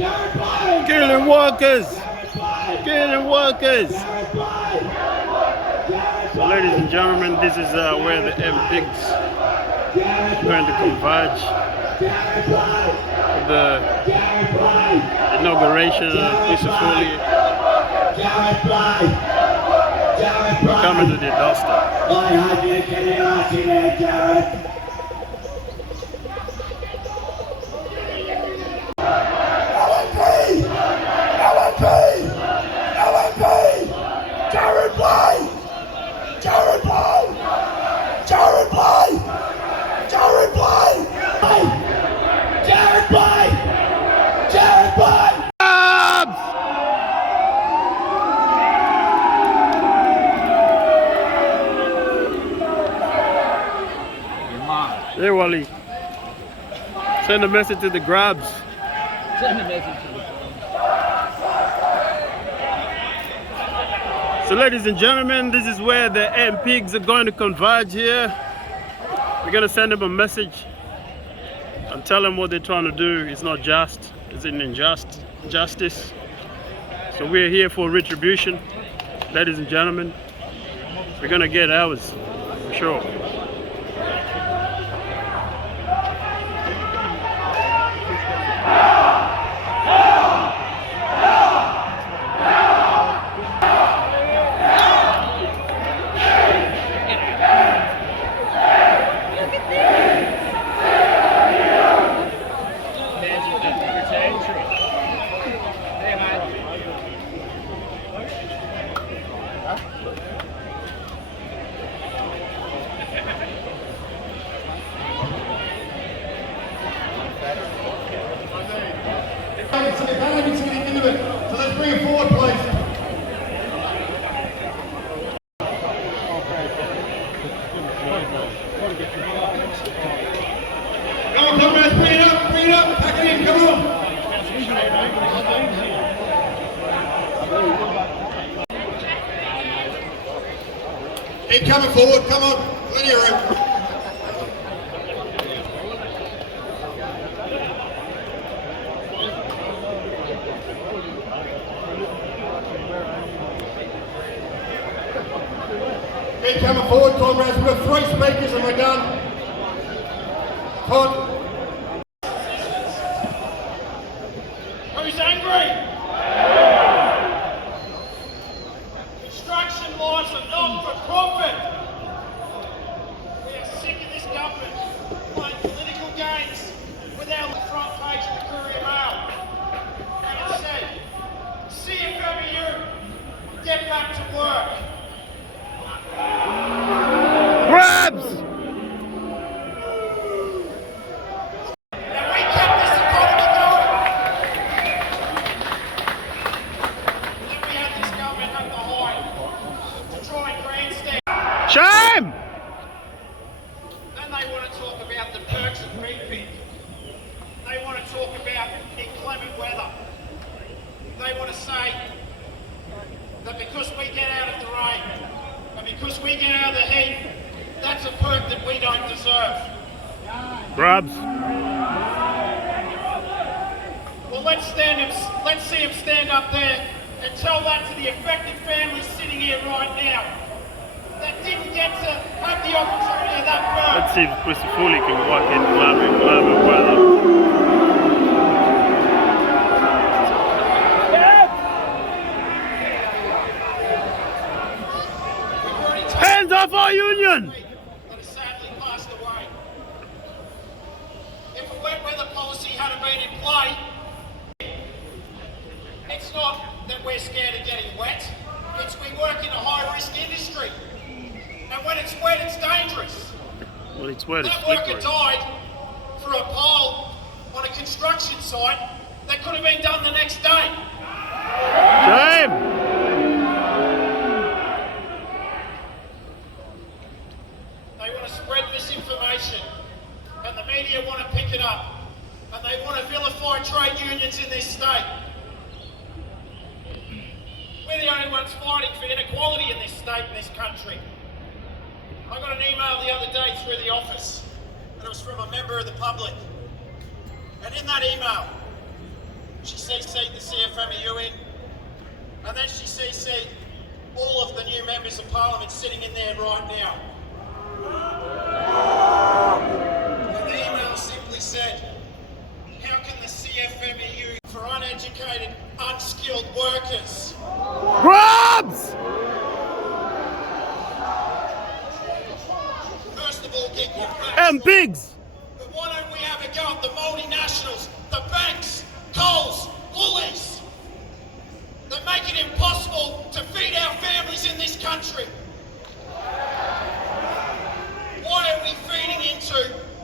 Killing workers! Killing workers! So ladies and gentlemen, this is where the MPs are going to converge. The inauguration of Crisafulli. We're coming to the doorstep. Hey Wally, send a message to the grabs. Send a message to the So ladies and gentlemen, this is where the MPs are going to converge here. We're going to send them a message and tell them what they're trying to do is not just, it's an injustice. So we're here for retribution, ladies and gentlemen. We're going to get ours, for sure. So let's bring it forward, please. Come on, comrades, bring it up, pack it in, come on. Keep coming forward, come on, plenty of room. Keep coming forward, comrades. We've got 3 speakers and we're done. Come on. Who's angry? Construction lines are not for profit. We are sick of this government playing political games without the front page of the Courier Mail. And it said, CFMEU, get back to work. Grabs! Now we kept this economy going. Then we had this government up the high to try and grandstand. Shame! Then they want to talk about the perks of repeat. They want to talk about inclement weather. They want to say that because we get out of the rain and because we get out of the heat, that's a perk that we don't deserve. Grabs. Well, let's see him stand up there and tell that to the affected families sitting here right now that didn't get to have the opportunity of that perk. Let's see if Crisafulli can walk in climate weather. Hands off our union! That has sadly passed away. If a wet weather policy had been in play, it's not that we're scared of getting wet, it's we work in a high-risk industry. And when it's wet, it's dangerous. When it's wet, it's That worker slippery. died for a pole on a construction site that could have been done the next day. Shame! They want to spread misinformation, and the media want to pick it up, and they want to vilify trade unions in this state. We're the only ones fighting for inequality in this state, in this country. I got an email the other day through the office, and it was from a member of the public. And in that email, she CC'd the CFMEU in, and then she CC'd all of the new members of parliament sitting in there right now. And the email simply said, how can the CFMEU for uneducated, unskilled workers? Grabs! First of all, get your facts And right. pigs! But why don't we have a go at the multinationals, the banks, Coles, Woolies, that make it impossible to feed our families in this country? Why are we feeding into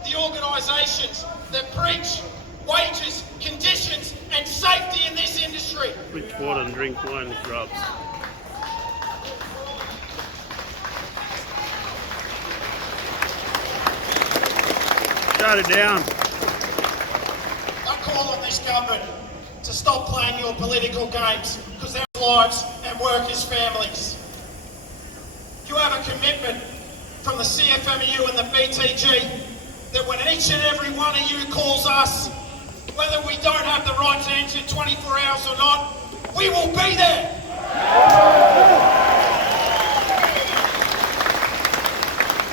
the organisations that preach wages, conditions and safety in this industry? Drink water and drink wine, grubs. Shut it down. I call on this government to stop playing your political games, because our lives and workers' families. You have a commitment from the CFMEU and the BTG that when each and every one of you calls us, whether we don't have the right to answer 24 hours or not, we will be there.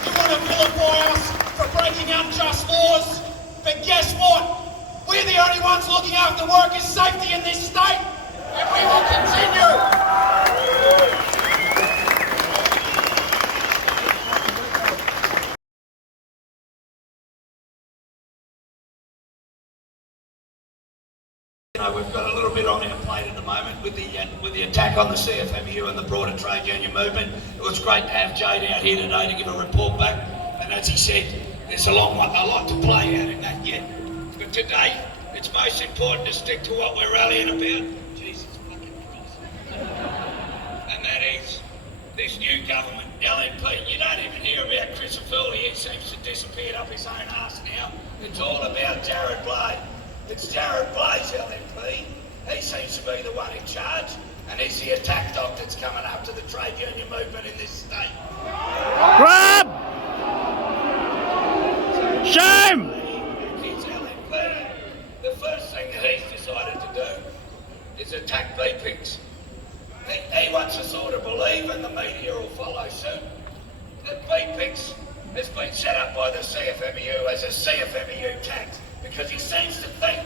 You want to vilify us for breaking unjust laws, but guess what? We're the only ones looking after workers' safety in this state, and we will continue. We've got a little bit on our plate at the moment with the attack on the CFMEU and the broader trade union movement. It was great to have Jade out here today to give a report back. And as he said, there's a lot to play out in that yet. But today, it's most important to stick to what we're rallying about. Jesus fucking Christ. And that is this new government, LNP. You don't even hear about Crisafulli. He seems to disappear up his own arse now. It's all about Jared Blade. It's Jared Blade's LNP. He seems to be the one in charge, and he's the attack dog that's coming up to the trade union movement in this state. Grab! Shame! His LNP, the first thing that he's decided to do is attack BPICs. He wants us all to believe, and the media will follow suit, that BPICs has been set up by the CFMEU as a CFMEU tax, because he seems to think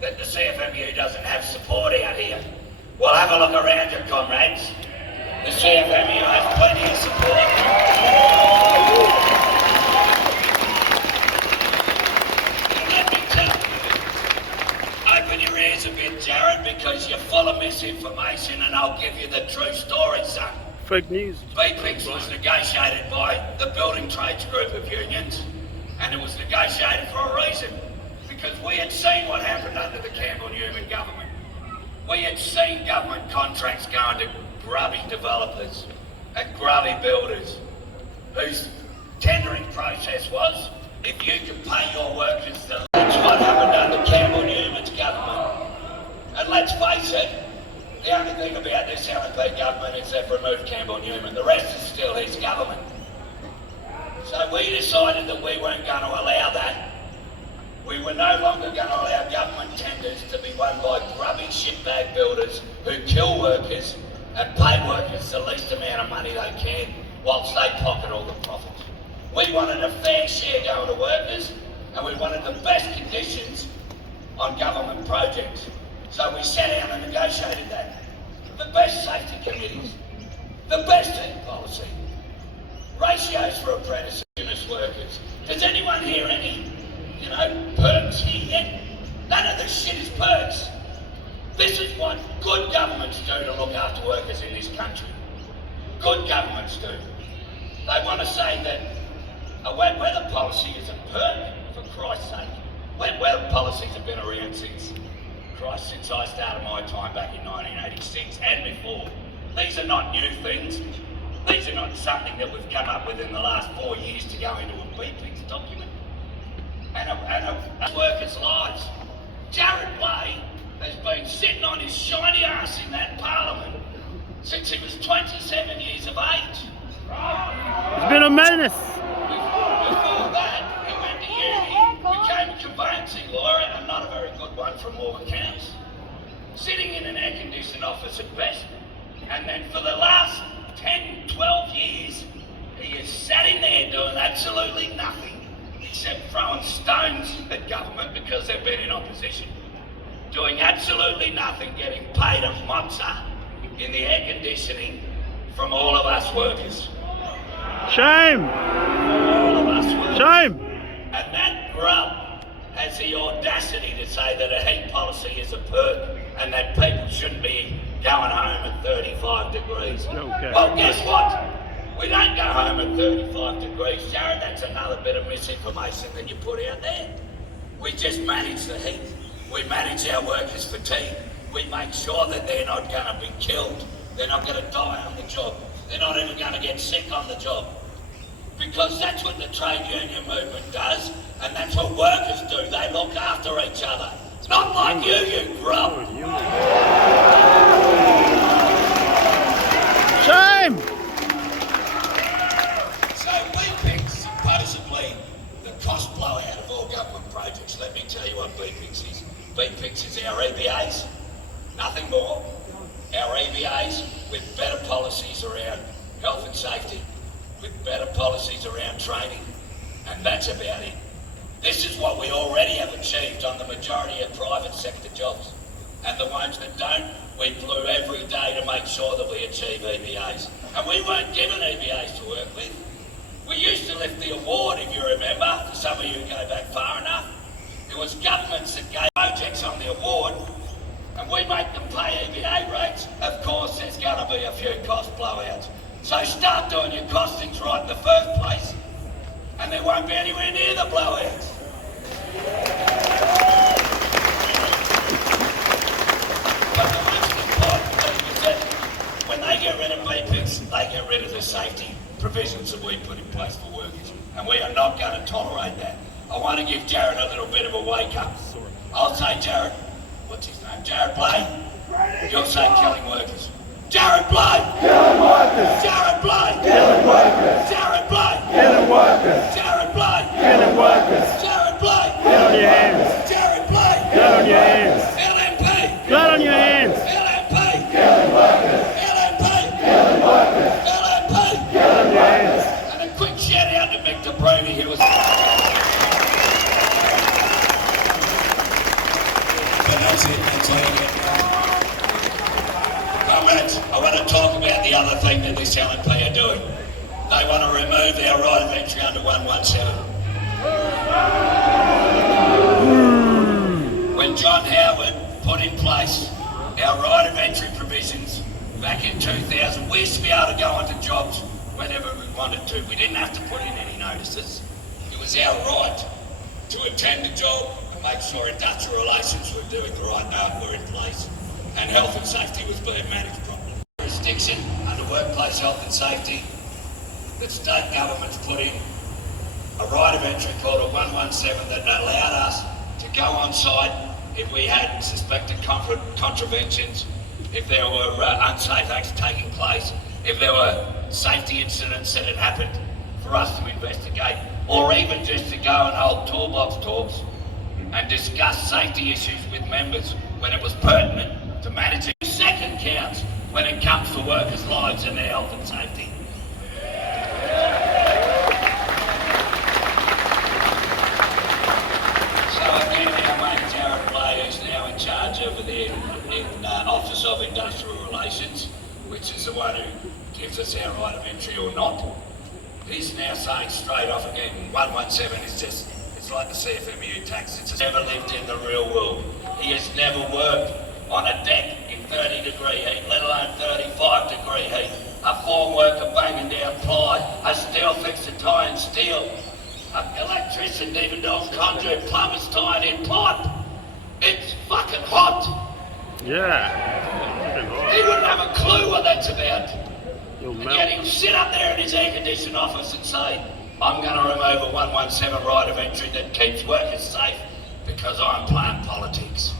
that the CFMEU doesn't have support out here. Well, have a look around you, comrades. The CFMEU has plenty of support. And let me tell you, open your ears a bit, Jared, because you're full of misinformation, and I'll give you the true story, son. Fake news. BPICs was negotiated by the Building Trades Group of Unions, and it was negotiated for a reason. Because we had seen what happened under the Campbell Newman government. We had seen government contracts going to grubby developers and grubby builders whose tendering process was, if you can pay your workers, that's what happened under Campbell Newman's government. And let's face it, the only thing about this LNP government is they've removed Campbell Newman. The rest is still his government. So we decided that we weren't going to allow that. We were no longer going to allow government tenders to be won by grubby shitbag builders who kill workers and pay workers the least amount of money they can whilst they pocket all the profits. We wanted a fair share going to workers, and we wanted the best conditions on government projects. So we sat down and negotiated that. The best safety committees, the best heat policy, ratios for apprentice workers. Does anyone hear any perks here yet? None of this shit is perks. This is what good governments do to look after workers in this country. Good governments do. They want to say that weather policy is a perk, for Christ's sake. Weather policies have been around since I started my time back in 1986 and before. These are not new things. These are not something that we've come up with in the last 4 years to go into a BPICS document. And workers' lives. Jared Blade has been sitting on his shiny ass in that parliament since he was 27 years of age. It's been a menace. Before that, he went to uni, became a conveyancing lawyer, and not a very good one from all accounts. sitting in an air-conditioned office at best, and then for the last 10, 12 years, he has sat in there doing absolutely nothing except throwing stones at government because they've been in opposition. Doing absolutely nothing, getting paid a monster in the air conditioning from all of us workers. Shame! All of us workers. Shame! And that grub has the audacity to say that a heat policy is a perk and that people shouldn't be going home at 35 degrees. Okay. Well, guess what? We don't go home at 35 degrees, Jared. That's another bit of misinformation that you put out there. We just manage the heat. We manage our workers' fatigue. We make sure that they're not going to be killed. They're not going to die on the job. They're not even going to get sick on the job. Because that's what the trade union movement does, and that's what workers do. They look after each other. It's not like you grub. Shame! So BPIC's supposedly the cost blowout of all government projects. Let me tell you what BPIC's is. BPIC's is our EBAs, nothing more. Our EBAs with better policies around health and safety, with better policies around training, and that's about it. This is what we already have achieved on the majority of private sector jobs. And the ones that don't, we blew every day to make sure that we achieve EBAs. And we weren't given EBAs to work with. We used to lift the award, if you remember, for some of you who go back far enough. It was governments that gave projects on the award, and we make them pay EBA rates. Of course, there's going to be a few cost blowouts. So start doing your costings right in the first place, and there won't be anywhere near the blowouts. But the most important thing is that when they get rid of BPICs, they get rid of the safety provisions that we put in place for workers, and we are not going to tolerate that. I want to give Jared a little bit of a wake up. I'll say Jared, what's his name? Jared Blade. You'll say killing workers. Jared Blade! Killing workers! Jared Blade! Killing workers! Jared Blade! Killing workers! Jared Blade! Killing workers! Jared Blade! Get on your hands! Jared Blade! Get on your hands! LMP! Get on your hands! LMP! Killing workers! LMP! Killing workers! LMP! Get on your hands! And a quick shout out to Victor Bruni, who was... But that's it, that's all you get now. I want to talk about the other thing that this LNP are doing. They want to remove our right of entry under 117. When John Howard put in place our right of entry provisions back in 2000, we used to be able to go onto jobs whenever we wanted to. We didn't have to put in any notices. It was our right to attend a job and make sure industrial relations were doing the right were in place, and health and safety was being managed properly. Jurisdiction under workplace health and safety, the state government's put in a right of entry called a 117 that allowed us to go on site if we had suspected contraventions, if there were unsafe acts taking place, if there were safety incidents that had happened, for us to investigate, or even just to go and hold toolbox talks and discuss safety issues with members when it was pertinent to managing. Second counts when it comes to workers' lives and their health and safety. So again, our mate Jared Blade, who's now in charge over there in Office of Industrial Relations, which is the one who gives us our right of entry or not, he's now saying straight off again, 117 is just, it's like the CFMEU tax, it's never lived in the real world. He has never worked on a deck in 30-degree heat, let alone 35-degree heat. A form worker banging down ply, a steel fixer tying steel, an electrician even doing conduit, plumbers tying in pipe. It's fucking hot. Yeah. Fucking He hot. wouldn't have a clue what that's about. You'll And melt. yet he'll sit up there in his air-conditioned office and say, I'm going to remove a 117 right of entry that keeps workers safe because I'm playing politics.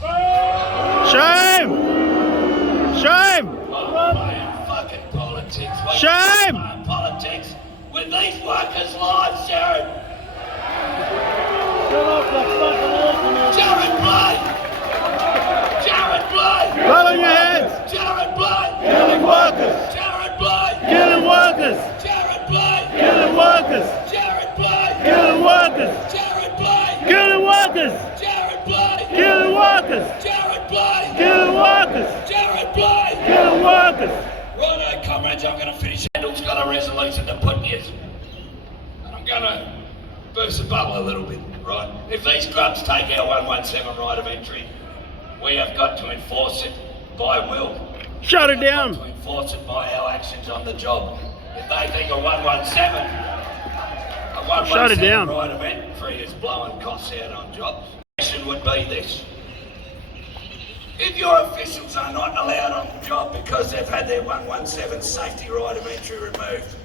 Shame! Shame! I'm playing fucking politics. Well, Shame! you're playing politics with these workers' lives, Jared. Jared Blade! Jared Blade! workers! Jared Blythe! Kill the workers! Righto, comrades, I'm going to finish. Campbell's got a resolution to put you. And I'm going to burst the bubble a little bit, right? If these grubs take our 117 right of entry, we have got to enforce it by will. Shut it down! To enforce it by our actions on the job. If they think a 117 Shut it down. right of entry is blowing costs out on jobs, the action would be this. If your officials are not allowed on the job because they've had their 117 safety right of entry removed,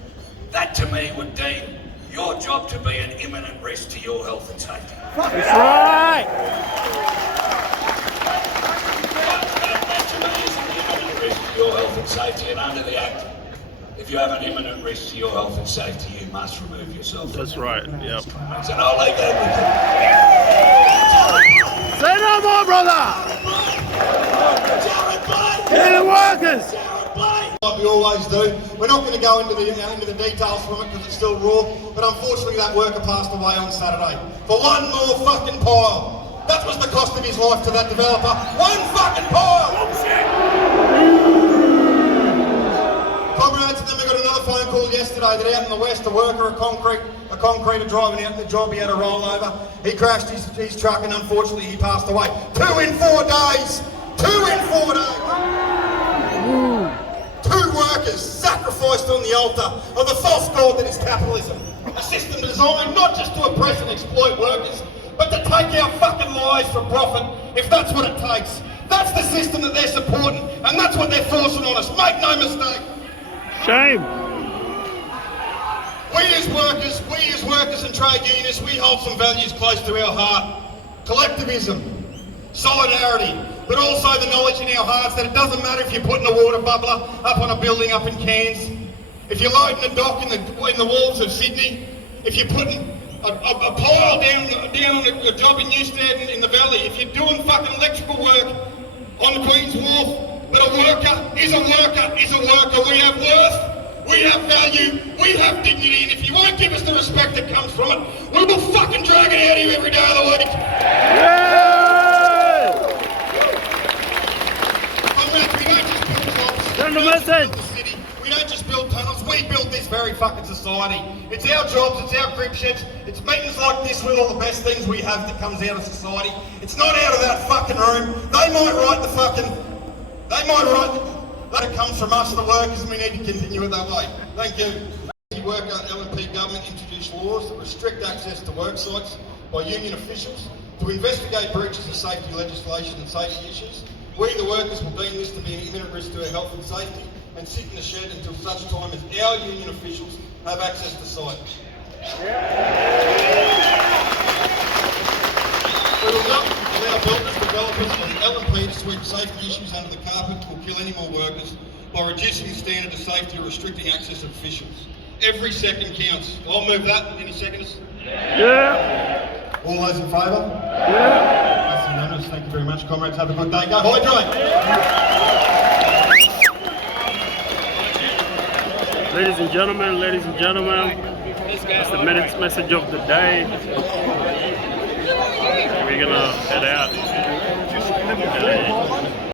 that to me would deem your job to be an imminent risk to your health and safety. That's right! That to me is an imminent risk to your health and safety, and under the Act, if you have an imminent risk to your health and safety, you must remove yourself. That's right, yep. And I'll leave that with you. Say no more, brother! Kill the workers! Like we always do. We're not going to go into the details from it because it's still raw, but unfortunately that worker passed away on Saturday. For one more fucking pile. That was the cost of his life to that developer. One fucking pile! Comrades, and then we got another phone call yesterday that out in the west, a worker, a concreter driving out the job, he had a rollover. He crashed his truck and unfortunately he passed away. 2 in 4 days! 2 in 4 days! 2 workers sacrificed on the altar of the false god that is capitalism. A system designed not just to oppress and exploit workers, but to take our fucking lives for profit, if that's what it takes. That's the system that they're supporting, and that's what they're forcing on us. Make no mistake. Shame! We as workers and trade unionists, we hold some values close to our heart. Collectivism, solidarity, but also the knowledge in our hearts that it doesn't matter if you're putting a water bubbler up on a building up in Cairns, if you're loading a dock in the walls of Sydney, if you're putting a pile down on a job in Newstead in the valley, if you're doing fucking electrical work on the Queen's Wharf, but a worker is a worker is a worker. We have worth, we have value, we have dignity, and if you won't give us the respect that comes from it, we will fucking drag it out of you every day of the week. Send the message! We don't just build tunnels, we build this very fucking society. It's our jobs, it's our grip sheds, it's meetings like this with all the best things we have that comes out of society. It's not out of that fucking room. They might write that it comes from us, the workers, and we need to continue it that way. Thank you. The worker LNP government introduced laws that restrict access to work sites by union officials to investigate breaches of safety legislation and safety issues. We, the workers, will deem this to be an imminent risk to our health and safety and sit in the shed until such time as our union officials have access to site. We will not allow builders, developers and the LNP to sweep safety issues under the carpet or kill any more workers by reducing the standard of safety or restricting access of officials. Every second counts. I'll move that. Any seconds? Yeah! All those in favour? Yeah! That's unanimous. Thank you very much, comrades. Have a good day. Go hydrate! Ladies and gentlemen, that's the minutes message of the day. We're gonna head out.